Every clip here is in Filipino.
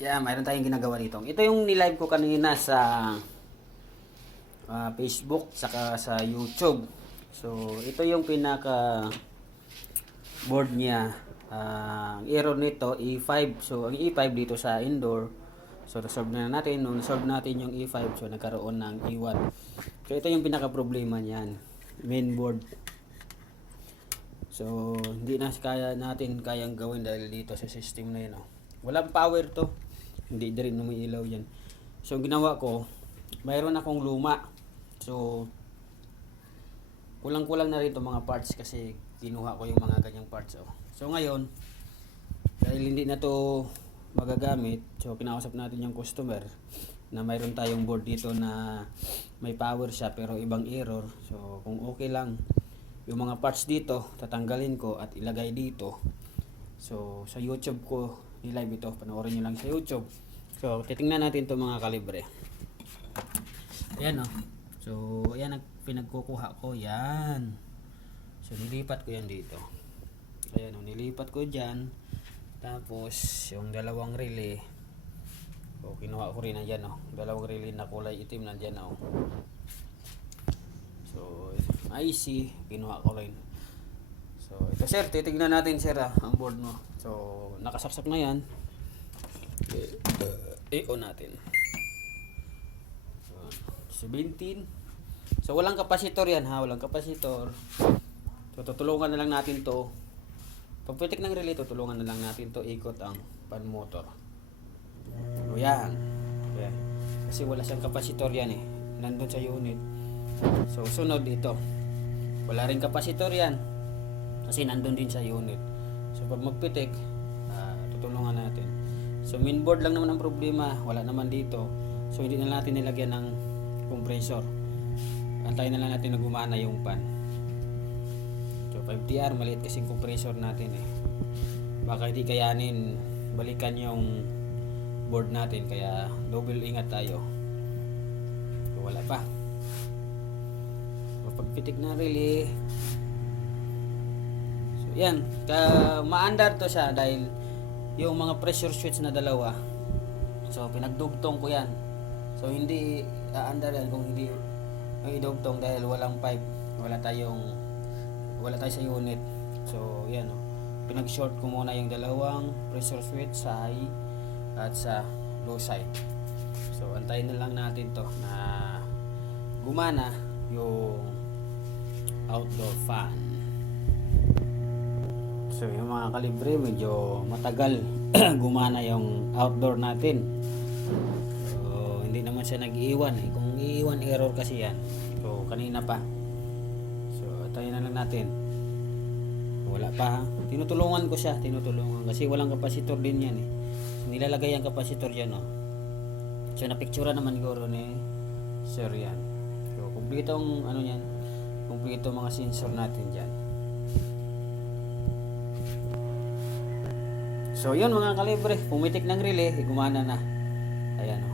Yeah, mayroon tayong ginagawa dito. Ito yung nilive ko kanina sa Facebook saka sa YouTube. So, ito yung pinaka board niya. Ang error nito E5. So, ang E5 dito sa indoor. So, resolve na natin. Nung resolve natin yung E5, so nagkaroon ng E1. So, ito yung pinaka problema niyan. Main board. So, hindi na natin kayang gawin dahil dito sa system na yun. Oh. Walang power to. Hindi din umiilaw yan. So, ang ginawa ko, mayroon akong luma. So, kulang-kulang na rin itong mga parts kasi kinuha ko yung mga ganyang parts. Oh. So, ngayon, dahil hindi na to magagamit, so kinausap natin yung customer na mayroon tayong board dito na may power siya pero ibang error. So, kung okay lang, yung mga parts dito, tatanggalin ko at ilagay dito. So, sa YouTube ko, ni-live ito. Panoorin nyo lang sa YouTube. So, titingnan natin itong mga kalibre. Ayan o. So, ayan ang pinagkukuha ko. Yan. So, nilipat ko yan dito. Ayan o. Nilipat ko dyan. Tapos, yung dalawang relay. So, kinuha ko rin na dyan o. Dalawang relay na kulay itim na dyan o. So, IC, kinuha ko rin. So, ito sir, titignan natin sir ang board mo. So, nakasaksak na yan. I-on natin. So, 17. So, walang kapasitor yan ha, walang kapasitor. So, tutulungan na lang natin to. Pag pitik ng relay, tutulungan na lang natin to ikot ang pan motor. So, yan. Okay. Kasi wala siyang kapasitor yan eh. Nandun sa unit. So, sunod dito. Wala rin kapasitor yan. Kasi nandun din sa unit. So, pag magpitik, tutulungan natin. So, main board lang naman ang problema. Wala naman dito. So, hindi na natin nilagyan ng compressor. Antayin na lang natin na gumana yung pan. So, 5TR, maliit kasing compressor natin eh. Baka hindi kayanin balikan yung board natin. Kaya, double ingat tayo. So, wala pa. So, pagpitik na relay, yan, maandar to siya dahil yung mga pressure switch na dalawa, so pinagdugtong ko yan. So hindi aandar yan kung hindi idugtong dahil walang pipe, wala tayo sa unit. So yan o, pinag-short ko muna yung dalawang pressure switch sa high at sa low side. So antayin na lang natin to na gumana yung outdoor fan. So yung mga kalibre medyo matagal gumana yung outdoor natin. So hindi naman siya nag-iiwan eh. Kung iiwan error kasi yan. So kanina pa. So tayo na lang natin. Wala pa ha. Tinutulungan ko siya. Kasi walang kapasitor din yan eh. So, nilalagay ang kapasitor dyan oh. So napictura naman siguro ni sir yan. So kumpleto ang ano yan. Kumpleto mga sensor natin dyan. So yun mga kalibre, pumitik ng relay, gumana na. Ayan o.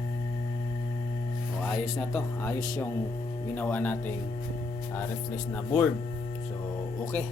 O ayos na to. Ayos yung ginawa nating refresh na board. So okay.